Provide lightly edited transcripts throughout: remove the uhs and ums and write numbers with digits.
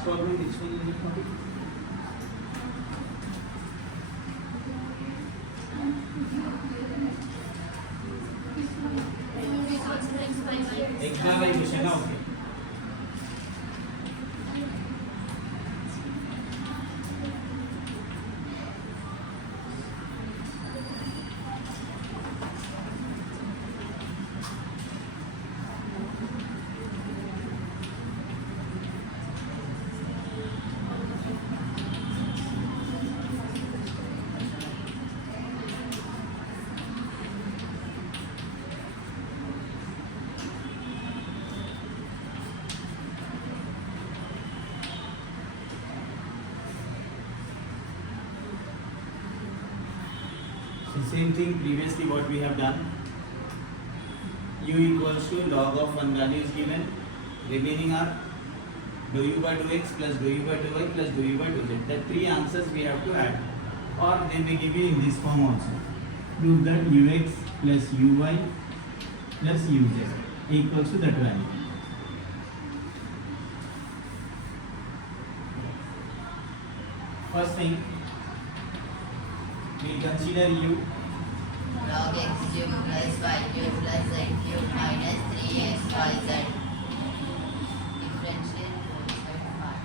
last problem, which one is it copy? X by y question ना okay. So same thing previously what we have done. U equals to log of one value is given. Remaining are dou u by dou x plus dou u by dou y plus dou u by dou z. The three answers we have to add, or they may give you in this form also. Prove that ux plus uy plus uz equals to that value. First thing, we consider u log x cube plus y cube plus z cube minus 3x yz. Differentiate both side part.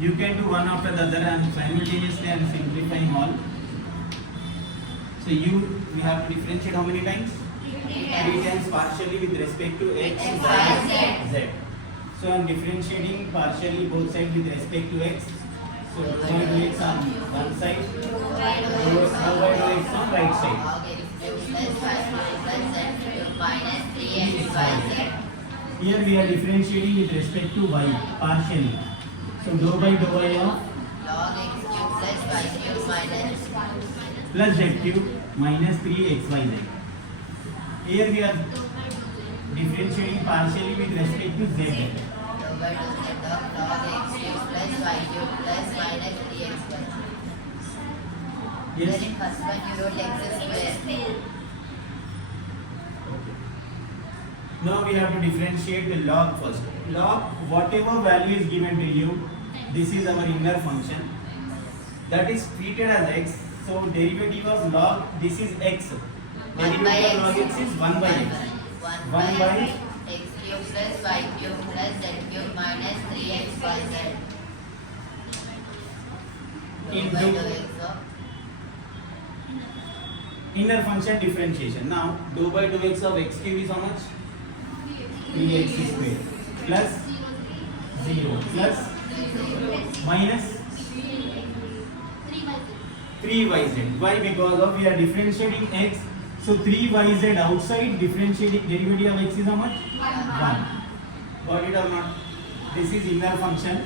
you can do one after the other and simultaneously and simplifying all. So u we have to differentiate how many times? 3 times partially with respect to x, X, y, y, z. So I am differentiating partially both sides with respect to x. So dou by dou x on one side, dou by dou x on right side. Log x cube plus y cube plus z cube minus 3x yz. Here we are differentiating with respect to y partially. So dou by dou y of Log x cube plus y cube minus plus z cube minus 3xyz. Here we are differentiating partially with respect to z. dou by dou z of log x cube plus y cube plus minus 3xy. Yes. Then in first one you wrote x square. Now we have to differentiate the log first. Log, whatever value is given to you, this is our inner function. That is treated as x. So derivative of log, this is x. Derivative of log x is 1 by x. 1 by x cube plus y cube plus z cube minus 3x yz. Dou by dou x of inner function differentiation. Now dou by dou x of x cube is how much? 3x square plus 0 plus minus 3yz. Why? Because of we are differentiating x. So 3yz outside differentiating derivative of x is how much? 1. Got it or not? This is inner function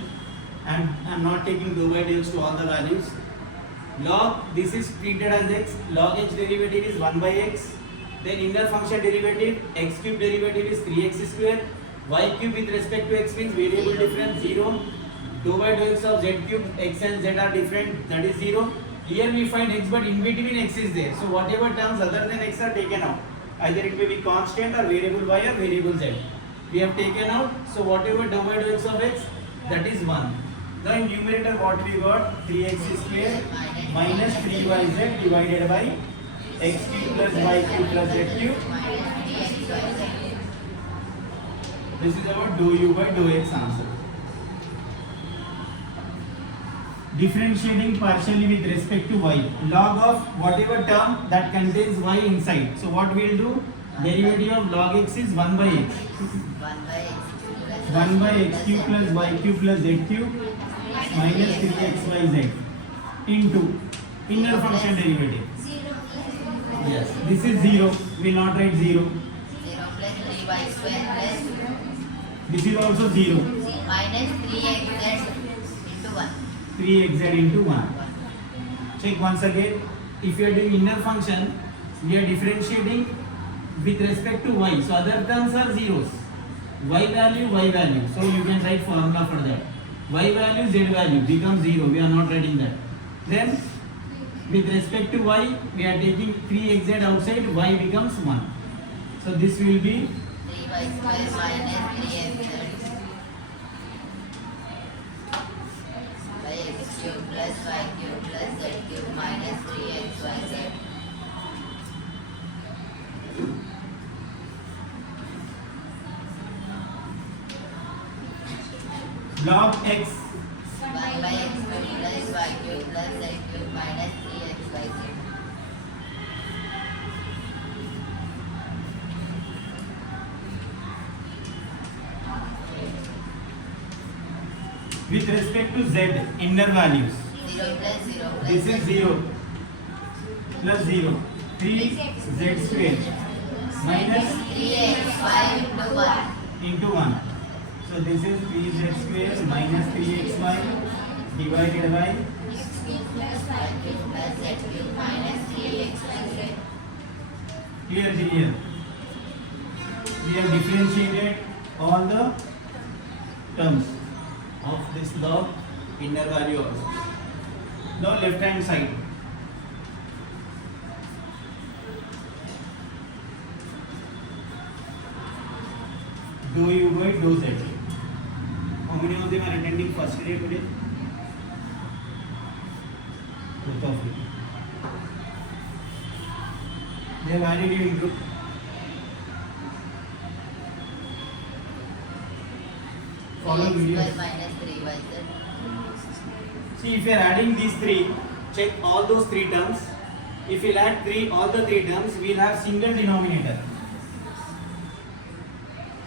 and I am not taking dou by dou x to all the values. Log, this is treated as x. Log x derivative is 1 by x. Then inner function derivative, x cube derivative is 3x square. Y cube with respect to x means variable difference 0. Dou by dou x of z cube, x and z are different, that is 0. Here we find x, but in between x is there. So whatever terms other than x are taken out. Either it may be constant or variable y or variable z. We have taken out. So whatever dou by dou x of x, that is 1. Now in numerator what we got? 3x square minus 3yz divided by x cube plus y cube plus z cube. minus 3x yz. This is about dou u by dou x answer. Differentiating partially with respect to y. Log of whatever term that contains y inside. So what we will do? Derivative of log x is 1 by x. 1 by x cube plus y cube plus z cube minus 3xyz into inner function derivative. Yes, this is 0. We will not write 0. 0 plus 3y square plus This is also 0. minus 3xz into 1. 3xz into 1. Check once again. If you are doing inner function, we are differentiating with respect to y. So other terms are zeros. y value. So you can write formula for that. Y value, z value becomes 0. We are not writing that. Then with respect to y, we are taking 3xz outside, y becomes 1. So this will be 3y square minus 3xz by x cube plus y cube plus z cube minus 3xyz. log x 1 by x cube plus y cube plus z cube minus 3xyz. with respect to z inner values. 0 plus 0 plus This is 0 plus 0. 3z square minus 3xy into 1. into 1. So this is 3z square minus 3xy divided by X cube plus y cube plus z cube minus 3xyz. clear. We have differentiated all the terms of this log inner value also. Now left hand side. Do u by do z. How many of them are attending first day today? Both of you. They have added you in group. Follow 3x videos. square minus 3yz. See, if you are adding these three, check all those three terms. If you add all the three terms, we will have single denominator.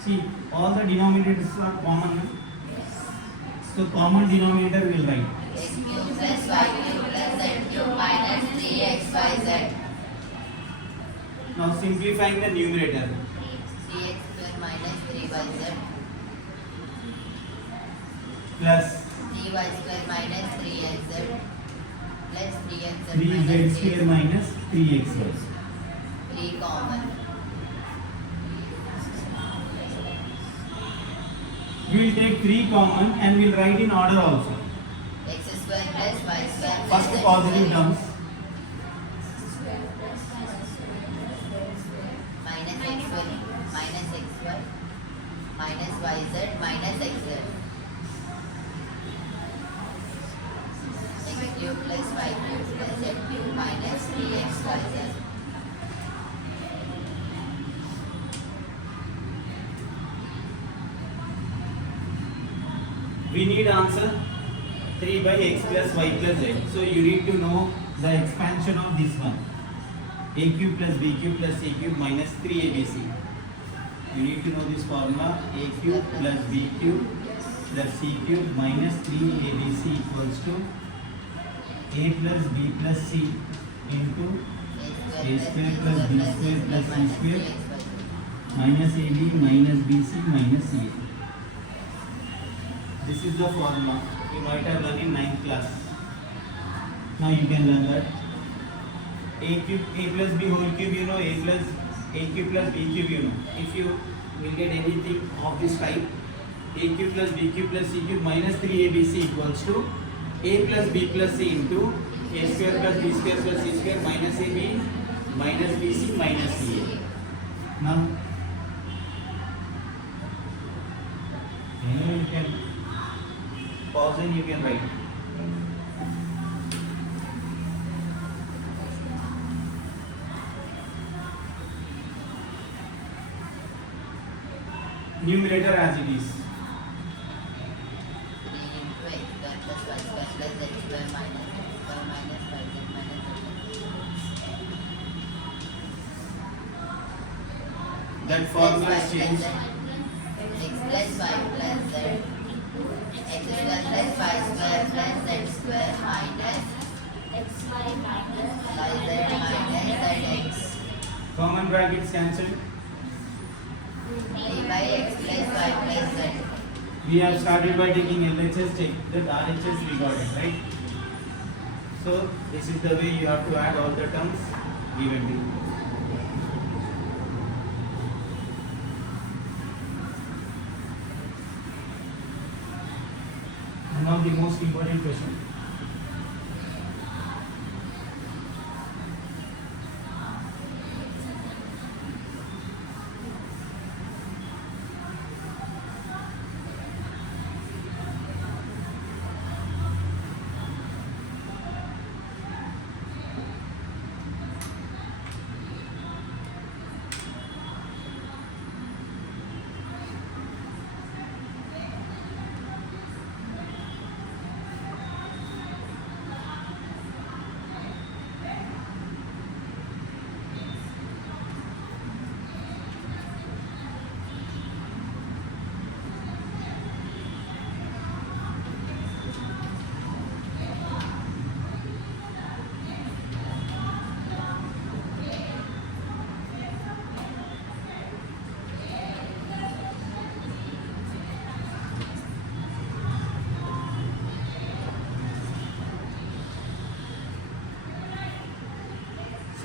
See, all the denominators are common. So common denominator we will write. X cube plus y cube plus z cube minus 3xyz. Now simplifying the numerator. 3x square minus 3yz Plus 3y square minus 3xz plus 3xz 3z minus square minus 3xy. 3 common. We will take 3 common and we will write in order also. X square plus y square plus First z positive square terms. minus x square minus xy minus yz minus xz. X cube plus y cube plus z cube minus 3xyz. We need answer 3 by x plus y plus z. So you need to know the expansion of this one. A cube plus b cube plus c cube minus 3abc. You need to know this formula. A cube plus b cube plus c cube minus 3abc equals to a plus b plus c into a square plus b square plus c square minus ab minus bc minus ca. This is the formula you might have learned in 9th class. Now you can learn that a plus b whole cube, you know, a cube plus b cube, you know. If you will get anything of this type, a cube plus b cube plus c cube minus 3abc equals to a plus b plus c into a square plus b square plus c square minus ab minus bc minus ca. Now you can pause and you can write. Numerator as it is. 3 into x square plus y square plus z square minus x square minus yz minus That formula is changed. x plus y plus z x square plus y square plus z square minus xy minus yz minus zx. Common brackets cancelled. d by x plus y plus z. We have started by taking LHS, take that RHS we got it, right? So this is the way you have to add all the terms given to you. Now the most important question.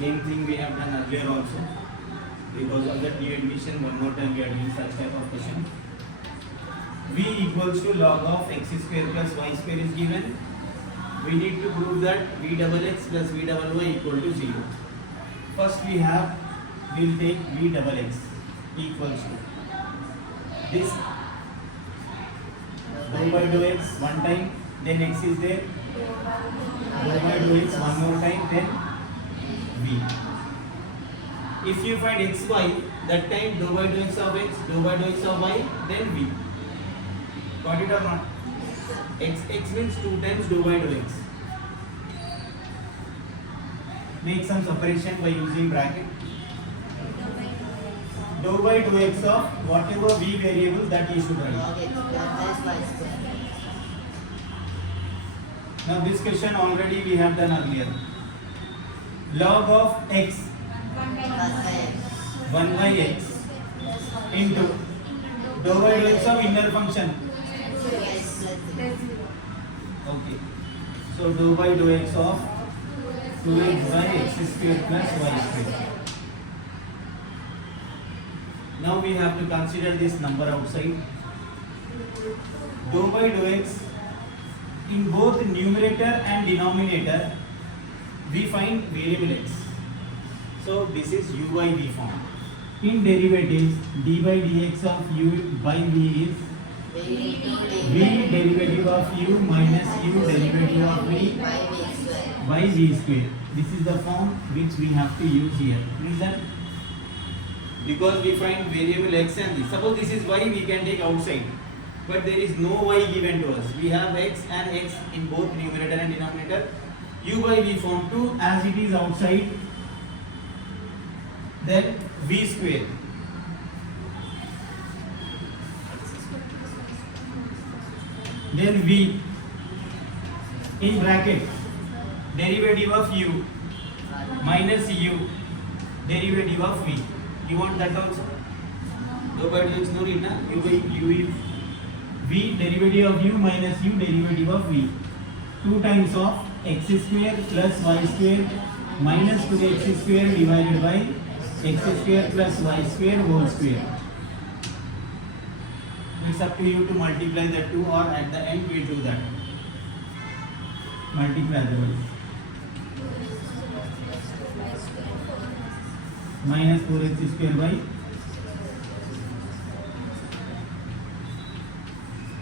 Same thing we have done earlier also. Because of the new admission, one more time we are doing such type of question. V equals to log of x square plus y square is given. We need to prove that v double x plus v double y equal to 0. First we will take v double x equals to this dou by dou x one time, then x is there, dou by dou x one more time, then v. If you find xy, that time dou by dou x of x, dou by dou x of y, then v. Got it or not? X means 2 times dou by dou x. Make some separation by using bracket. Dou by dou x of whatever v variable that you should write. Log x square plus y square. Now this question already we have done earlier. Log of x Plus x. 1 by x into dou by dou x of inner function. 2x plus 0. Okay. So dou by dou x of 2x by x square plus y square. Now we have to consider this number outside. Dou by dou x in both numerator and denominator we find variable x. So this is u by v form. In derivatives, d by dx of u by v is v derivative of u minus u derivative of v by v square. by v square. This is the form which we have to use here. Reason? Because we find variable x and this. Suppose this is y, we can take outside. But there is no y given to us. We have x and x in both numerator and denominator. U by v form 2 as it is outside. Then v square. Then v in bracket derivative of u minus u derivative of v. You want that also? Dou by dou x no need na? U by u is v derivative of u minus u derivative of v. 2 times of x square plus y square minus 2x square divided by x square plus y square whole square. It's up to you to multiply the two, or at the end we do that. Multiply the ones. Minus 4x square by.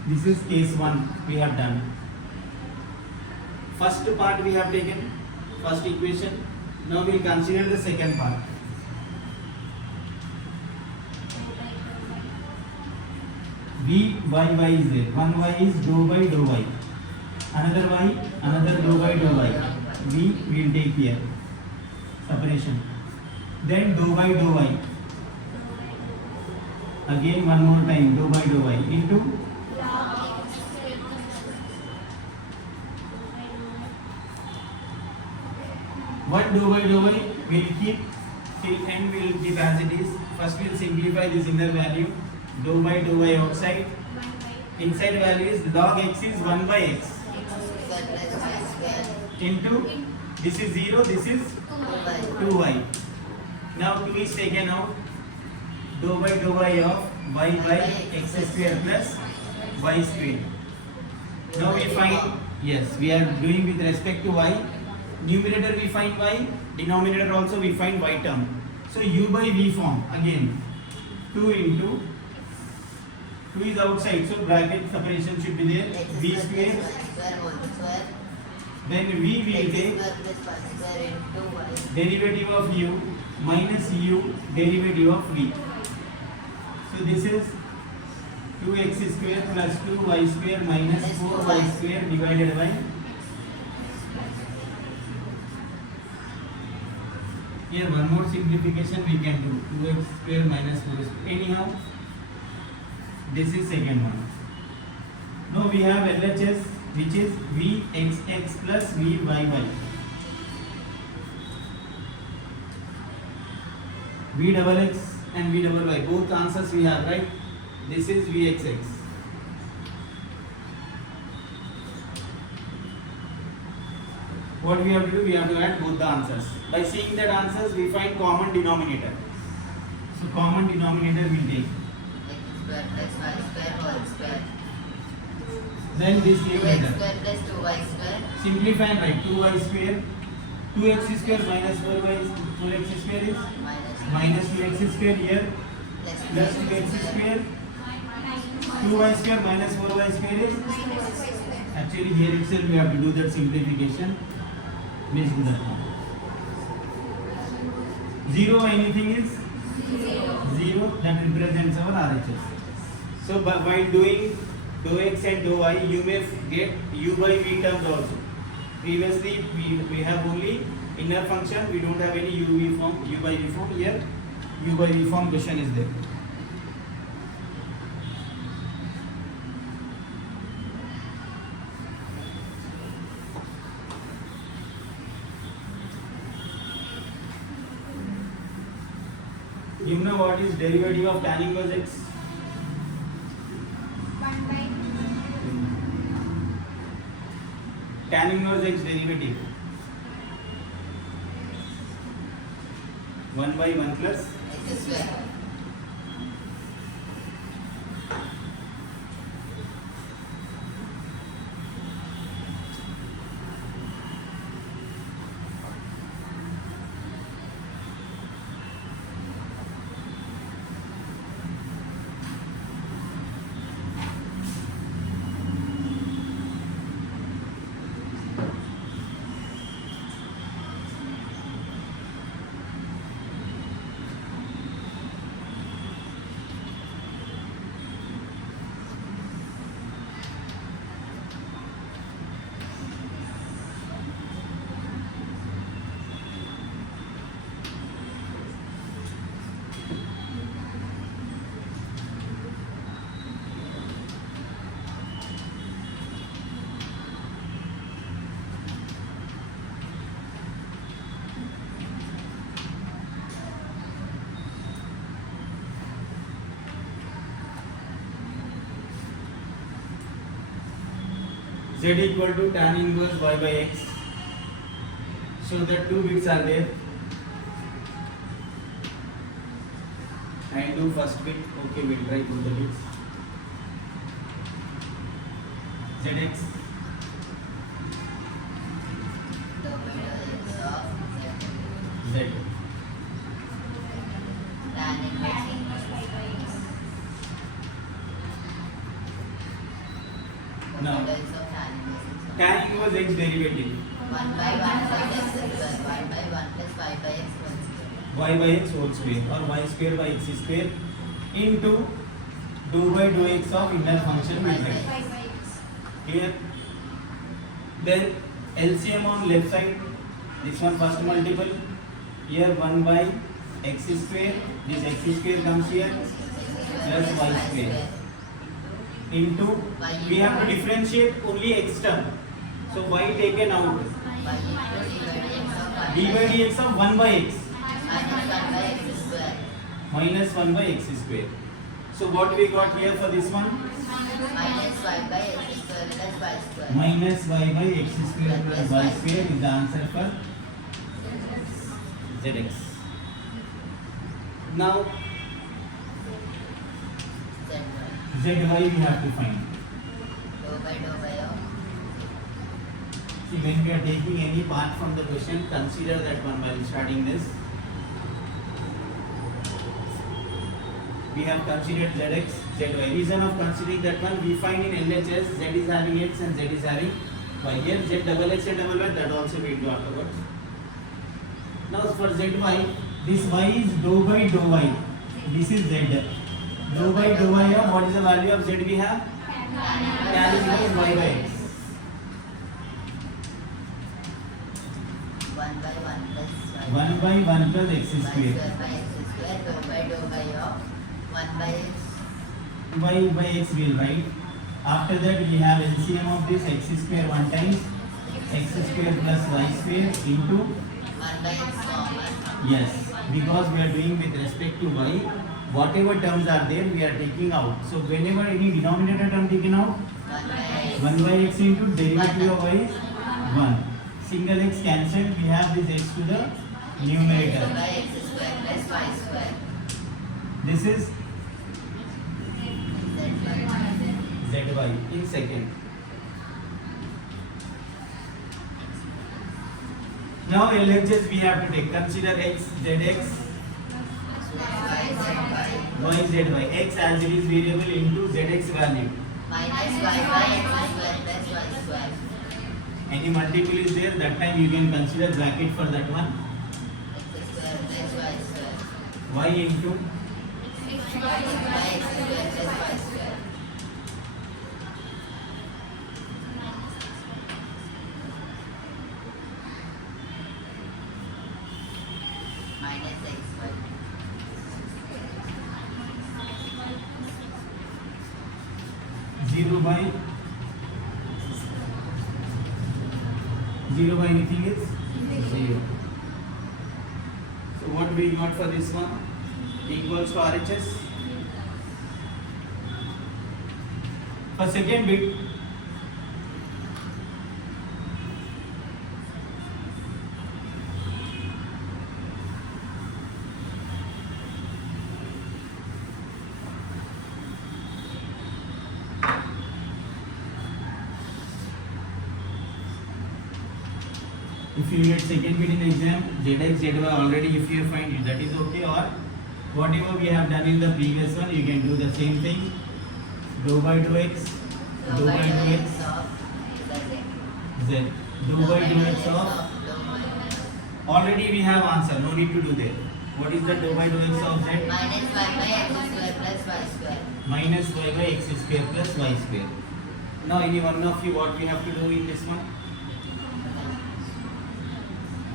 This is case 1 we have done. First part we have taken, first equation. Now we will consider the second part. V y is there. One y is dou by dou y. Another y, another dou by dou y. V we will take here. Separation. Then dou by dou y. Again one more time dou by dou y into one dou by dou y will keep till end, we will keep as it is. First we will simplify this inner value. Dou by dou y outside. Inside value is log x is 1 by x X square plus y square. into this is 0, this is 2y. 2y. Now 2 is taken out. Dou by dou y of y by x square plus y square. Now we find, yes, we are doing with respect to y. Numerator we find y, denominator also we find y term. So u by v form again. 2 into 2 is outside, so bracket separation should be there. V square. Then v will take derivative of u minus u derivative of v. So this is 2x square plus 2y square minus 4y square divided by, here one more simplification we can do, 2x square minus 4y square. Anyhow, this is second one. Now we have LHS, which is vxx plus vyy. V double x and v double y, both answers we have, right? This is vxx. What we have to do, we have to add both the answers. By seeing that answers, we find common denominator. So common denominator will take. Then this numerator. Simplify and write 2y square. 2x square minus 4x square is minus 2x square here plus 2x square. 2y square minus 4y square is, actually here itself we have to do that simplification. Means do that. 0 anything is 0, that represents our RHS. So while doing dou x and dou y, you may get u by v terms also. Previously we have only inner function, we don't have any u by v form. Here u by v form question is there. You know what is derivative of tan inverse x? 1 by Tan inverse x derivative 1 by 1 plus z equal to tan inverse y by x. So the two bits are there. And do first bit. Okay, we'll try both the bits. Zx z. Now tan inverse x derivative 1 by 1 plus x square, 1 by 1 plus y by x square. y by x whole square or y square by x square into dou by dou x of inner function we write. 5 by x. Here. Then LCM on left side. This one first multiple. Here 1 by x square. This x square comes here plus y square into, we have to differentiate only x term. So y taken out. Y equal to d by dx of 1 by x minus 1 by x square. minus 1 by x square. So what we got here for this one? Minus y by x square plus y square. Minus y by x square plus y square is the answer for zx. Now Z1. zy we have to find. Dou by of See, when we are taking any part from the question, consider that one while starting this. We have considered zx, zy. Reason of considering that one, we find in LHS z is having x and z is having y. Here z double x and double y, that also we will do afterwards. Now for zy, this y is dou by dou y. This is z. Dou by dou y of what is the value of z we have? Tan inverse y by x. 1 by 1 plus 1 by 1 plus x y square. square by x square dou by of 1 by x. Y by x will write. After that we have LCM of this x square one times x square plus y square into 1 by x common. yes, because we are doing with respect to y, whatever terms are there we are taking out. So whenever any denominator term taken out, 1 by x. 1 by x into derivative of y is 1. Single x cancelled, we have this x to the numerator. By x square plus y square. This is Z by zy in second. Now LHS we have to take. Consider x, zx, y, zy. X as it is variable into zx value. minus y by x square plus y square. Any multiple is there, that time you can consider bracket for that one. X square plus y square. Y into By x square plus y square. Minus x y. 0 by 0 by anything is 0. So what we got for this one? Equals to RHS. For second bit, if you get second bit in exam, zx, zy already if you find it, that is okay, or whatever we have done in the previous one, you can do the same thing. Dou by dou x, dou by dou x, z, dou by dou x of, already we have answer, no need to do that. What is the dou by dou x of z? Minus y by x square plus y square. Minus y by x square plus y square. Now any one of you, what we have to do in this one?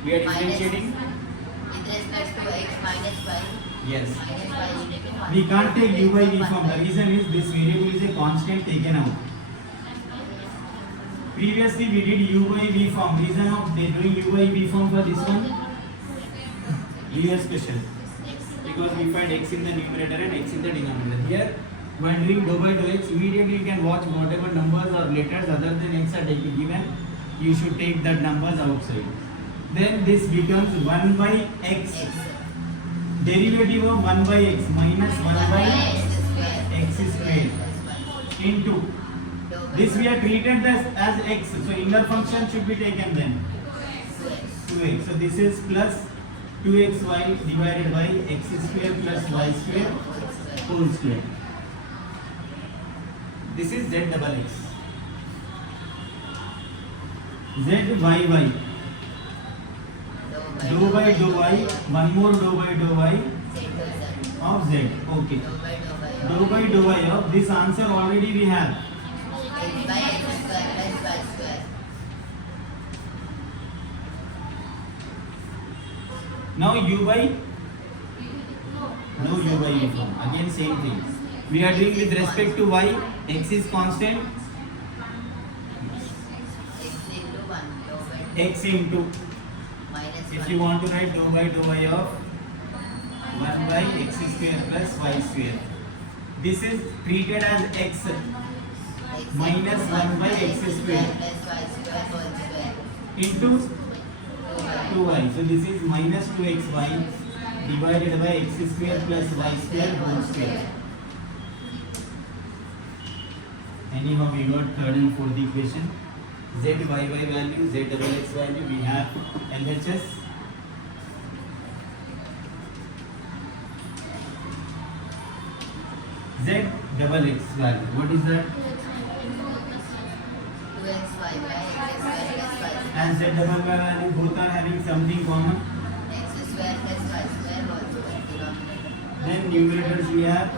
We are differentiating? With respect to x minus y. Yes. Minus y. We can't take u by v form. The reason is this variable is a constant taken out. Previously we did u by v form. Reason of doing u by v form for this one? Previous question. Because we find x in the numerator and x in the denominator. Here, when doing dou by dou x, immediately you can watch whatever numbers or letters other than x are taken given. You should take that numbers outside. Then this becomes 1 by x. Derivative of 1 by x minus 1 by x square into this we are treated as x. So inner function should be taken then 2x. So this is plus 2xy divided by x square plus y square whole square. This is z double x. Z y. Dou by dou y, one more dou by dou y of z. Okay. Dou by dou y of this answer already we have. X by x square plus y square. Now u by no u by v form. Again same thing. We are doing with respect to y. X is constant. X into 1 dou by X into. minus If 1. you want to write dou by dou y of 1 by x square plus y square. This is treated as x X minus into 1 by x square plus y square whole square. into 2y. So this is minus 2xy divided by x square plus y square whole square. Anyhow, we got third and fourth equation. Z y value, Z double x value. We have LHS. Z double x value. What is that? 2x y by x square plus y square. And Z double y value both are having something common. X square plus y square also denominator. Then numerators we have,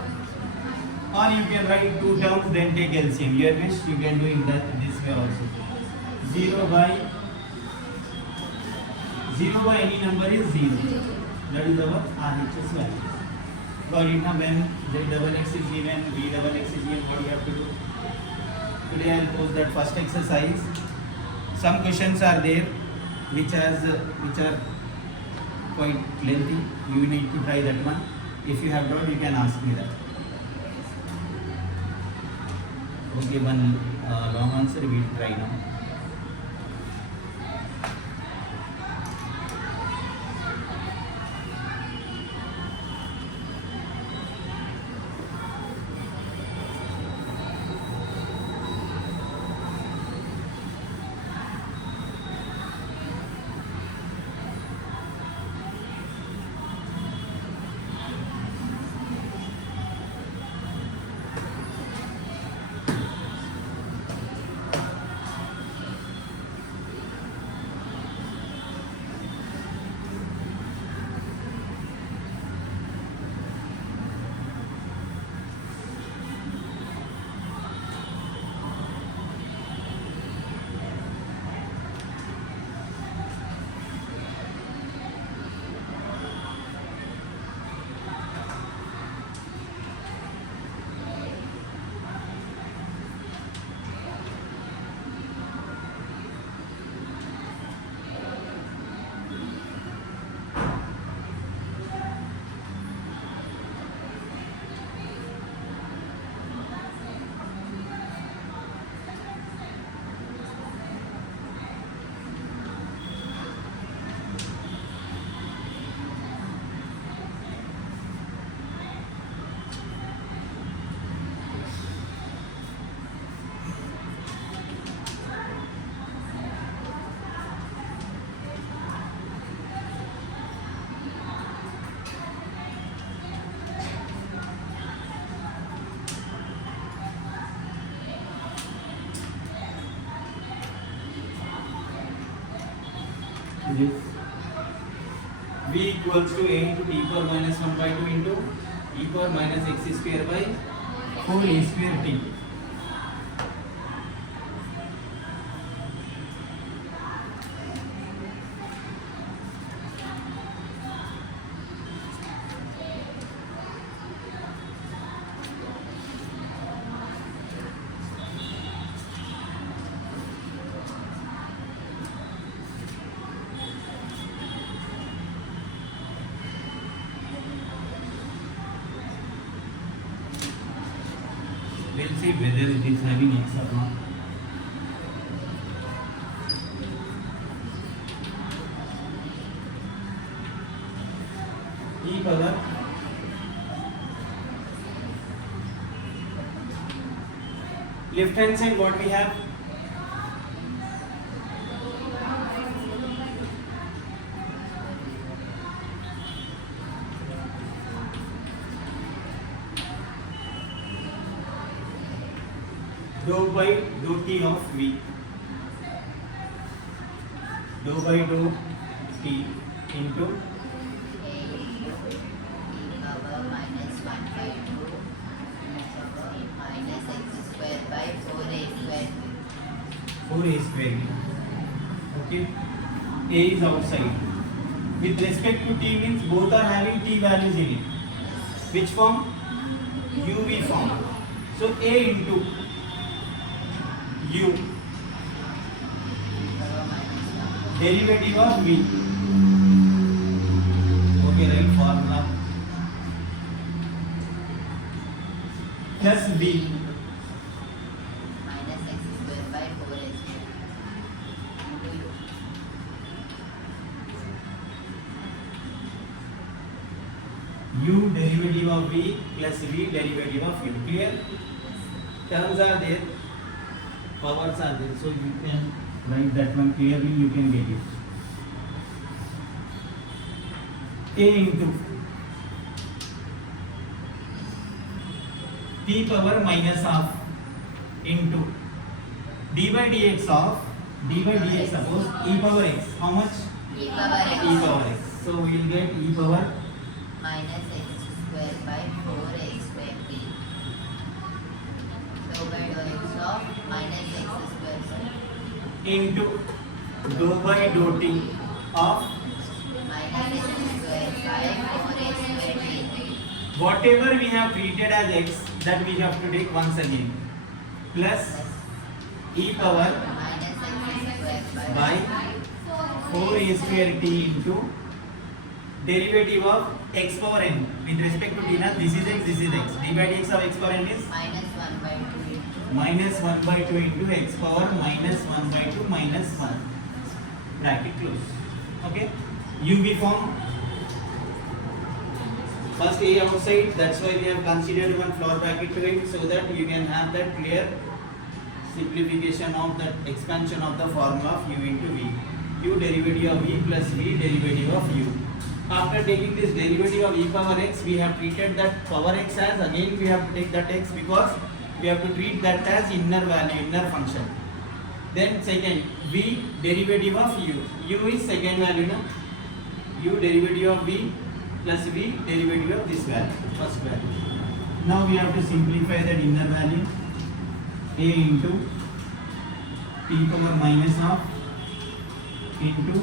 or you can write two terms then take LCM. Your wish, you can do in that this way also. 0 by any number is 0. That is our RHS value. Got it now? When Z double x is given, V double x is given, what you have to do? Today I will post that first exercise. Some questions are there which are quite lengthy. You need to try that one. If you have doubt, you can ask me that. Okay, one long answer we will try now. This v equals to a into t power minus 1 by 2 into e power minus x square by 4 a square t. We'll see whether it is having x or not. E power left hand side what we have? Dou by dou t of v. Dou by dou t into A e power minus 1 by 2 minus x square by 4a square. 4a square. Okay. A is outside. With respect to t means both are having t values in it. Which form? UV form. So A into U derivative of v. Okay, right formula plus v Minus x square by 4a square. u derivative of v plus v derivative of u. Clear? Terms are there, powers are there, so you can Write that one clearly, you can get it. A into t power minus half into d by dx of d by dx, suppose e power x. How much? E power x. E power x. So we will get e power Minus x square by 4a square t. Dou by dou x of minus x square into dou by dou t of minus x square by 4a square t. whatever we have treated as x, that we have to take once again, plus e power Minus x square by 4a square t into derivative of x power n with respect to t. Now this is x, this is x. D by dx of x power n is minus 1 by 2 into minus 1 by 2 into x power minus 1 by 2 minus 1. Bracket close. Okay. UV form. First a outside. That's why we have considered one floor bracket to it, so that you can have that clear simplification of that expansion of the formula of u into v. U derivative of v plus v derivative of u. After taking this derivative of e power x, we have treated that power x as, again we have to take that x, because we have to treat that as inner value, inner function. Then second, v derivative of u. U is second value, no? U derivative of v plus v derivative of this value, first value. Now we have to simplify that inner value. A into e power minus half into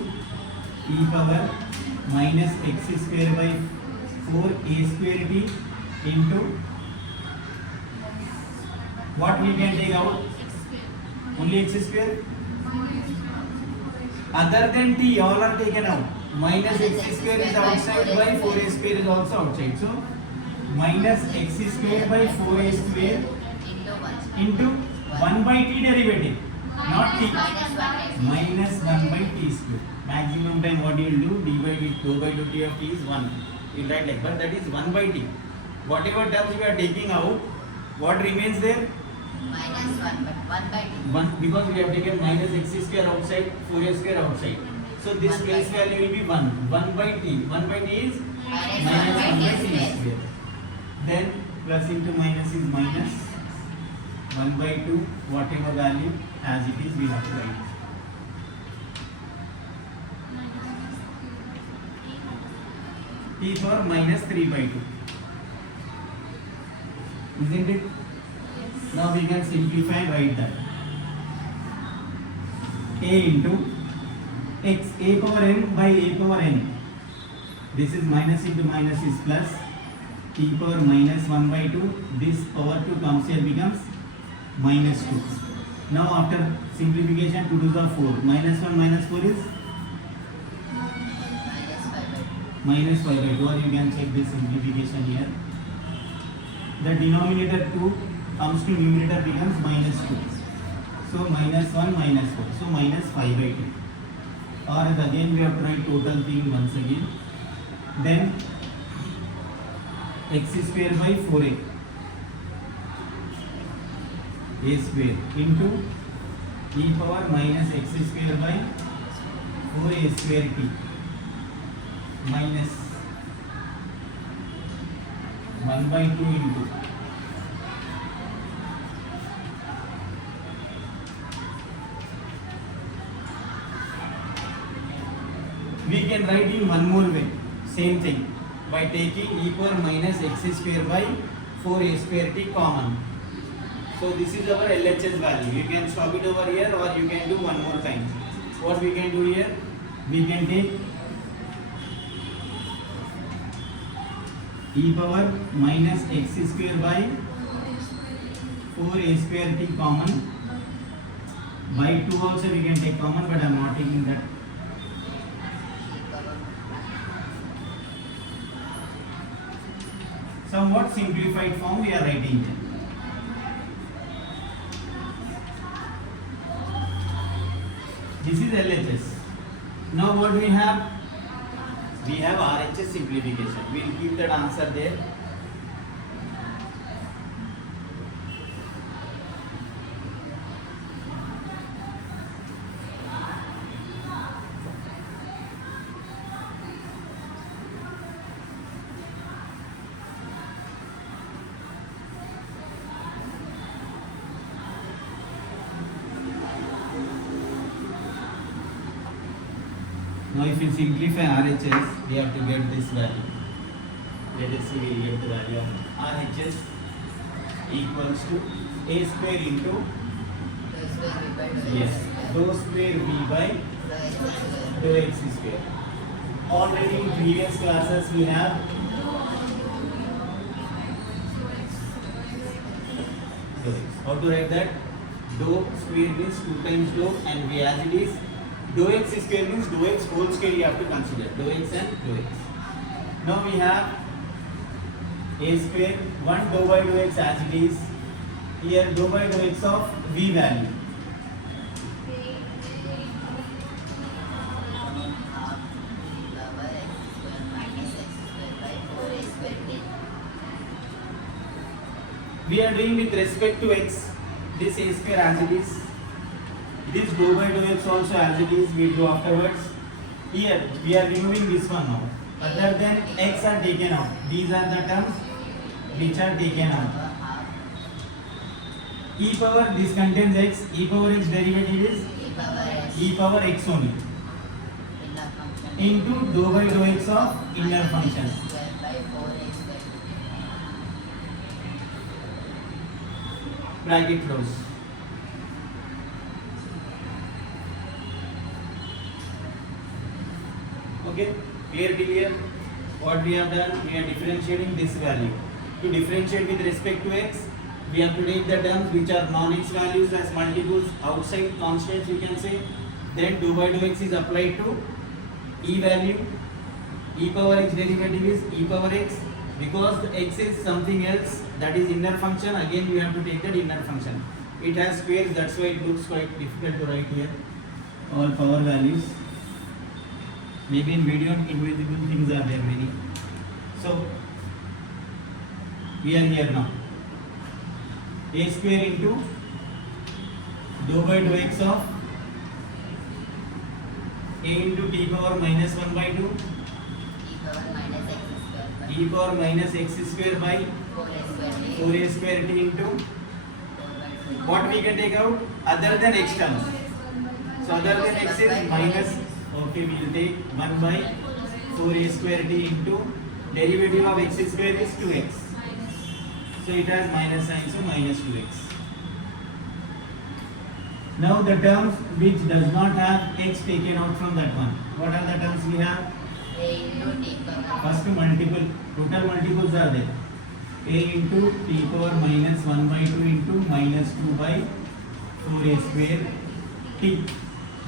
e power minus x square by 4a square t into what we can take out? Only x square. Other than t, all are taken out. Minus x square is outside by 4a square is also outside. So minus x square by 4a square into 1. into 1 by t derivative, not t. Minus 1 Minus 1 by t square. Maximum time what you will do, d by dou by dou t of t is 1. You will write like that, that is 1 by t. Whatever terms we are taking out, what remains there? minus 1 but 1 by 2. 1, because we have taken minus x square outside, 4a square outside. So this 1 by place value will be 1. 1 by t. 1 by t is Minus minus 1 by 1 by t t square. square. Then plus into minus is minus 1 by 2. Whatever value as it is, we have to write. T for minus 3 by 2. Isn't it? Now we can simplify, write that. A into x, a power n by a power n. This is minus into minus is plus. T power minus 1 by 2. This power 2 comes here, becomes minus 2. Now after simplification, 2 to the 4. Minus 1 minus 4 is Minus 5 by 2. minus 5 by 2, or you can check this simplification here. The denominator 2 comes to numerator, becomes minus 2. So minus 1 minus 4. So minus 5 by 2. Or again we have to write total thing once again. Then x square by 4a. A square into e power minus x square by 4a square t. Minus 1 by 2 into we can write in one more way, same thing, by taking e power minus x square by 4a square t common. So this is our LHS value. You can stop it over here, or you can do one more time. What we can do here? We can take e power minus x square by 4a square t common. By 2 also we can take common, but I am not taking that. Somewhat simplified form we are writing here. This is LHS. Now what we have? We have RHS simplification. We will keep that answer there. Now if you simplify RHS, we have to get this value. Let us see, we will get the value of RHS equals to a square into yes, dou square v by dou x square. Already in previous classes we have how to write that? Dou square means 2 times dou and v as it is. Dou x square means dou x whole square you have to consider. Dou x and dou x. Now we have a square 1 dou by dou x as it is. Here dou by dou x of v value. We are doing with respect to x, this a square as it is, this dou by dou x also as it is, we will do afterwards. Here we are removing this one now. Other than x are taken out. These are the terms which are taken out. E power, this contains x, e power x derivative is e power x only into dou by dou x of inner function. Bracket close. Okay, clear till here? What we have done, we are differentiating this value. To differentiate with respect to x, we have to take the terms which are non-x values as multiples, outside constants you can say. Then dou by dou x is applied to e value. E power x derivative is e power x. Because the x is something else, that is inner function, again we have to take that inner function. It has squares, that's why it looks quite difficult to write here. All power values. Maybe in video invisible things are there many. So we are here now. A square into dou by dou x of a into t power minus 1 by 2 e power minus x square by 4a square t into what we can take out other than x terms. So other than x is minus, okay, we will take 1 by 4a square t into derivative of x square is 2x. So it has minus sign, so minus 2x. Now the terms which does not have x taken out from that one. What are the terms we have? First multiple, total multiples are there. A into t power minus 1 by 2 into minus 2 by 4a square t.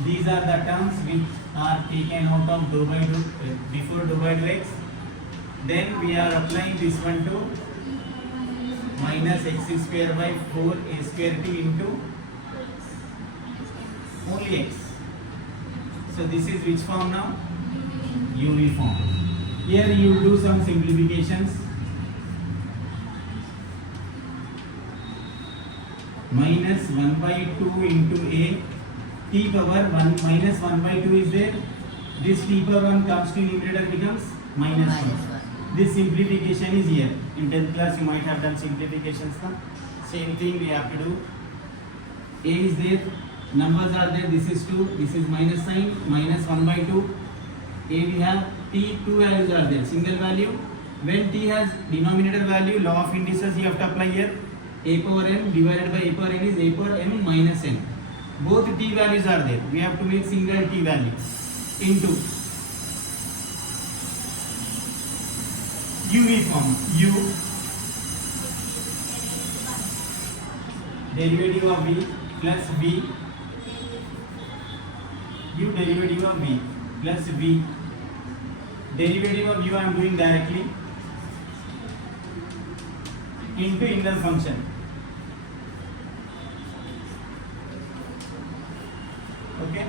These are the terms which are taken out of dou by dou before dou by dou x. Then we are applying this one to minus x square by 4a square t into only x. So this is which form now? UV form. Here you do some simplifications. Minus 1 by 2 into a t power 1 minus 1 by 2 is there. This t power 1 comes to numerator becomes minus 1. This simplification is here. In 10th class you might have done simplifications. Same thing we have to do. A is there. Numbers are there. This is 2. This is minus sign. Minus 1 by 2. A we have t, 2 values are there. Single value. When t has denominator value, law of indices you have to apply here. A power m divided by a power n is a power m minus n. Both t values are there. We have to make single t value into UV form. U derivative of v plus v. U derivative of v plus v. Derivative of u I am doing directly into inner function. Okay.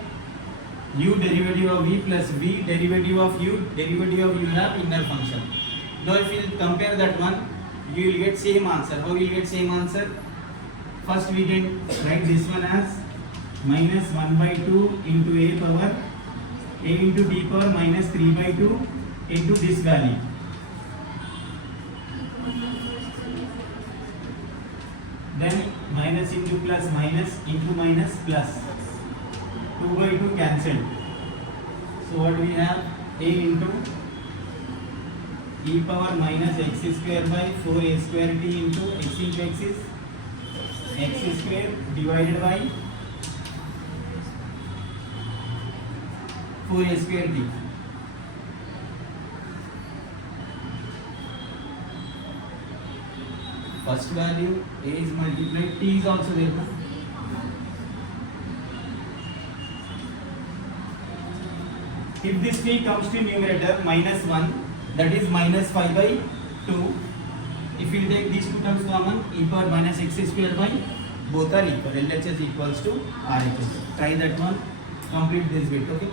U derivative of v plus v derivative of u have inner function. Now if you compare that one, you will get same answer. How you will get same answer? First we can write this one as minus 1 by 2 into a power a into t power minus 3 by 2 into this value. Then minus into plus minus into minus plus. 2 by 2 cancelled. So what we have? A into e power minus x square by 4a square t into x is x square divided by 4a square t. First value a is multiplied, t is also there. No? If this t comes to numerator minus 1, that is minus 5 by 2. If you take these two terms common, e power minus x square by both are equal. LHS equals to RHS. Try that one. Complete this bit. Okay.